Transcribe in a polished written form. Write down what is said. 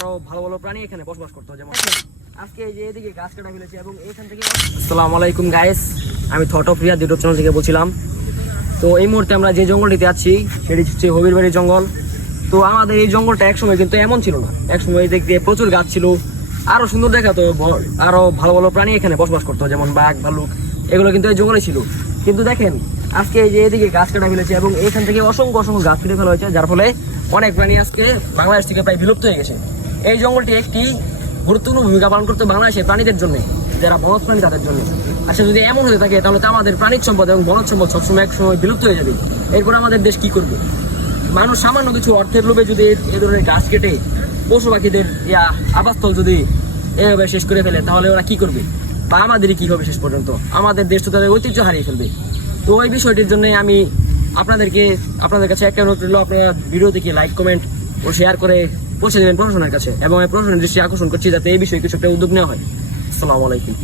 আরো ভালো ভালো প্রাণী এখানে বসবাস করতো। যেমন আজকে এই যে এদিকে গাছ কাটা ফেলেছে এবং এখান থেকে আসসালামু আলাইকুম গাইস, আমি thought of Riyad YouTube channel থেকে বলছিলাম। তো এই মুহূর্তে আমরা যে জঙ্গলটিতে আছি সেটি হচ্ছে হবির বাড়ির জঙ্গল। তো আমাদের এই জঙ্গলটা একসময় কিন্তু এমন ছিল না, একসময় দিক দিয়ে প্রচুর গাছ ছিল, আরো সুন্দর দেখাতো, আরো ভালো ভালো প্রাণী এখানে বসবাস করতো, যেমন বাঘ ভালুক এগুলো কিন্তু এই জঙ্গলে ছিল। কিন্তু দেখেন আজকে এই যে এদিকে গাছ কাটা ফেলেছে এবং এখান থেকে অসংখ্য অসংখ্য গাছ কেটে ফেলা হয়েছে, যার ফলে অনেক প্রাণী আজকে বাংলাদেশ থেকে প্রায় বিলুপ্ত হয়ে গেছে। এই জঙ্গলটি একটি গুরুত্বপূর্ণ ভূমিকা পালন করতে বাংলাদেশের প্রাণীদের জন্য, যারা বনজ প্রাণী তাদের জন্য। আচ্ছা, যদি এমন হয়ে থাকে তাহলে তো আমাদের প্রাণীর সম্পদ এবং বনজ সম্পদ সবসময় একসময় বিলুপ্ত হয়ে যাবে। এরপর আমাদের দেশ কি করবে? মানুষ সামান্য কিছু অর্থের লোভে যদি এ ধরনের গাছ কেটে পশু পাখিদের আবাসস্থল যদি এভাবে শেষ করে ফেলে, তাহলে ওরা কি করবে বা আমাদেরই কি হবে শেষ পর্যন্ত? আমাদের দেশ তো তাদের ঐতিহ্য হারিয়ে ফেলবে। তো ওই বিষয়টির জন্য আমি আপনাদের কাছে একটা অনুরোধ রইল, আপনারা ভিডিও দেখে লাইক কমেন্ট ও শেয়ার করে পৌঁছে দেবেন প্রশাসনের কাছে, এবং আমি প্রশাসনের দৃষ্টি আকর্ষণ করছি যাতে এই বিষয়ে কিছু একটা উদ্যোগ নেওয়া হয়। আসসালামু আলাইকুম।